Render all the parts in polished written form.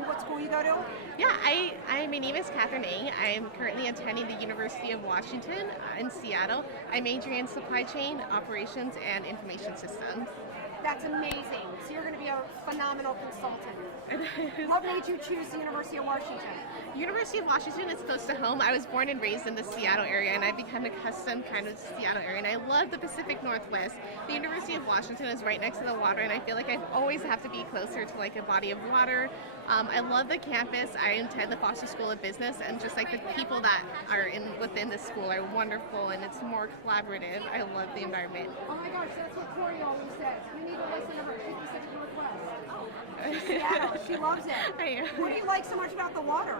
and what school you go to? Yeah, my name is Katherine. I'm currently attending the University of Washington in Seattle. I major in supply chain, operations, and information systems. That's amazing. So you're going to be a phenomenal consultant. What made you choose the University of Washington? University of Washington is close to home. I was born and raised in the Seattle area, and I've become accustomed kind of to the Seattle area, and I love the Pacific Northwest. The University of Washington is right next to the water, and I feel like I always have to be closer to like a body of water. I love the campus. I attend the Foster School of Business, and just like the people that are within the school are wonderful, and it's more collaborative. I love the environment. Oh my gosh, that's what Corey always says. You need to listen to her. She's Pacific Northwest. She's Seattle. She loves it. What do you like so much about the water?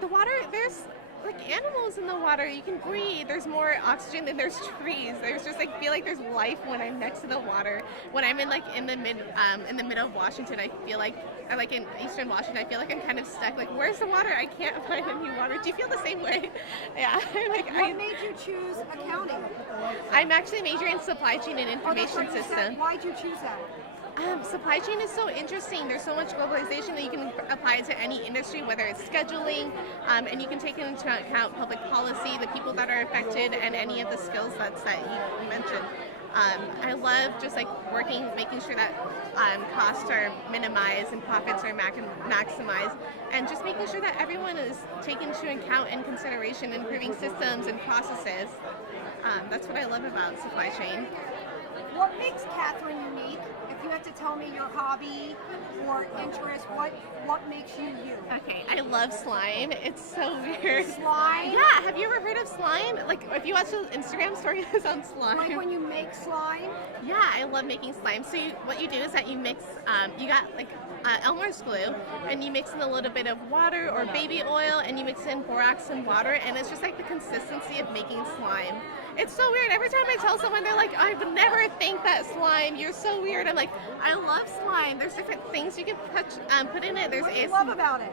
The water, there's like animals in the water. You can breathe. There's more oxygen than there's trees. There's just like feel like there's life when I'm next to the water. When I'm in the middle of Washington, I feel like in Eastern Washington, I feel like I'm kind of stuck. Like, where's the water? I can't find any water. Do you feel the same way? Yeah. What made you choose accounting? I'm actually majoring in supply chain and information systems. Why'd you choose that? Supply chain is so interesting. There's so much globalization that you can apply it to any industry, whether it's scheduling, and you can take into account public policy, the people that are affected, and any of the skill sets that you mentioned. I love just like making sure that costs are minimized and profits are maximized, and just making sure that everyone is taken into account and consideration, improving systems and processes. That's what I love about supply chain. What makes Katherine unique? If you had to tell me your hobby or interest, what makes you you? Okay, I love slime. It's so weird. Slime? Yeah, have you ever heard of slime? Like, if you watch the Instagram stories on slime. Like when you make slime? Yeah, I love making slime. So what you do is that you mix, you got like Elmer's glue, and you mix in a little bit of water or baby oil, and you mix in borax and water, and it's just like the consistency of making slime. It's so weird. Every time I tell someone, they're like, I would never think that slime. You're so weird. I'm like, I love slime. There's different things you can put in it. There's what do you love about it?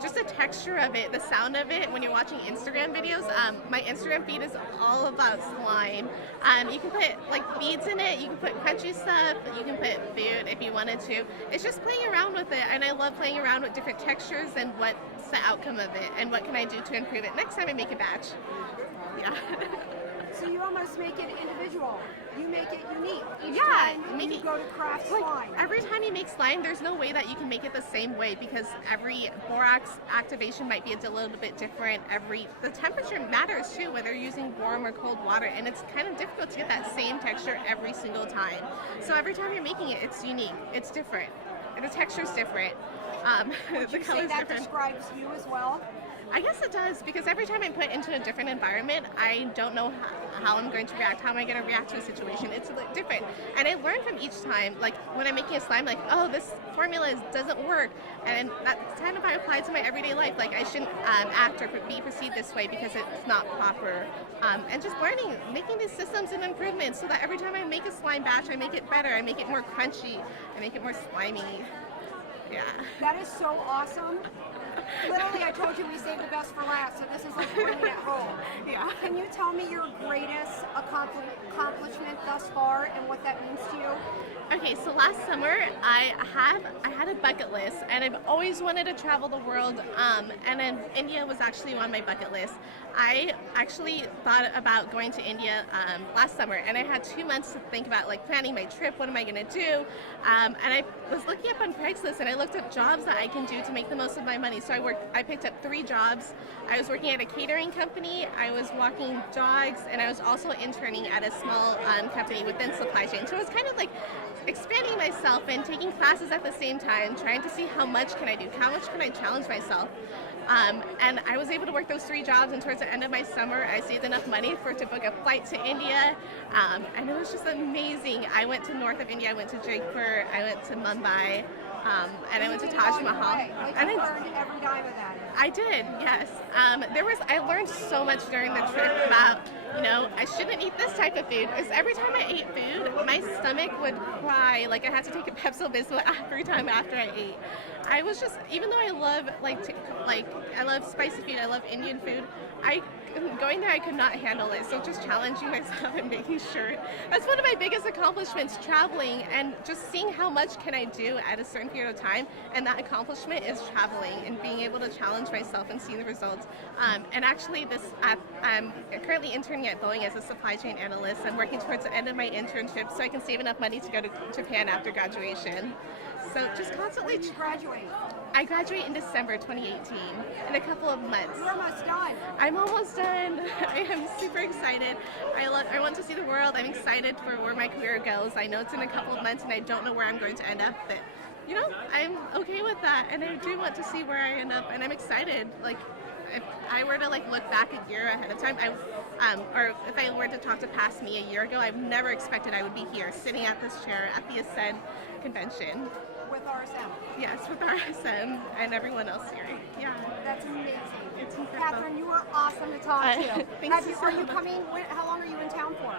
Just the texture of it, the sound of it. When you're watching Instagram videos, my Instagram feed is all about slime. You can put like beads in it. You can put crunchy stuff. You can put food if you wanted to. It's just playing around with it, and I love playing around with different textures and what's the outcome of it, and what can I do to improve it next time I make a batch. Yeah. So you almost make it individual. You make it unique. Each Yeah, time you go to craft like, slime. every time you make slime, there's no way that you can make it the same way, because every borax activation might be a little bit different. The temperature matters too, whether you're using warm or cold water, and it's kind of difficult to get that same texture every single time. So every time you're making it, it's unique. It's different. The texture's different. Would the you say color's that different. describes you as well? I guess it does, because every time I'm put into a different environment, I don't know how I'm going to react. How am I going to react to a situation? It's different. And I learn from each time. Like when I'm making a slime, like, oh, this formula doesn't work. And that's kind of how I apply to my everyday life. Like I shouldn't act or be perceived this way because it's not proper. And just learning, making these systems and improvements so that every time I make a slime batch, I make it better. I make it more crunchy. I make it more slimy. Yeah. That is so awesome. Literally, I told you we saved the best for last, so this is like bringing it home. Yeah. Can you tell me your greatest accomplishment thus far and what that means to you? Okay, so last summer I had a bucket list, and I've always wanted to travel the world, and then India was actually on my bucket list. I actually thought about going to India last summer, and I had 2 months to think about like planning my trip. What am I going to do? And I was looking up on Craigslist, and I looked up jobs that I can do to make the most of my money. So I picked up 3 jobs. I was working at a catering company, I was walking dogs, and I was also interning at a small company within supply chain. So it was kind of like expanding myself and taking classes at the same time, trying to see how much can I do, how much can I challenge myself. And I was able to work those 3 jobs, and towards the end of my summer, I saved enough money to book a flight to India, and it was just amazing. I went to north of India, I went to Jaipur, I went to Mumbai, and I went to Taj Mahal. And I learned every dime of that. I did, yes. I learned so much during the trip about you know, I shouldn't eat this type of food. Because every time I ate food, my stomach would cry. Like I had to take a Pepto-Bismol every time after I ate. I was just, even though I love I love spicy food, I love Indian food. Going there, I could not handle it. So just challenging myself and making sure. That's one of my biggest accomplishments, traveling and just seeing how much can I do at a certain period of time. And that accomplishment is traveling and being able to challenge myself and seeing the results. And actually, I'm currently interning at Boeing as a supply chain analyst. I'm working towards the end of my internship so I can save enough money to go to Japan after graduation. So just constantly. When do you graduate? I graduate in December 2018 in a couple of months. You're almost done. I'm almost done. I am super excited. I want to see the world. I'm excited for where my career goes. I know it's in a couple of months and I don't know where I'm going to end up, but you know, I'm okay with that, and I do want to see where I end up, and I'm excited. Like, if I were to look back a year ahead of time, or if I were to talk to past me a year ago, I've never expected I would be here, sitting at this chair at the Ascend convention. With RSM. Yes, with RSM and everyone else here. Yeah. That's amazing. It's incredible. Catherine, you are awesome to talk to. Thanks so Are you much. coming? How long are you in town for?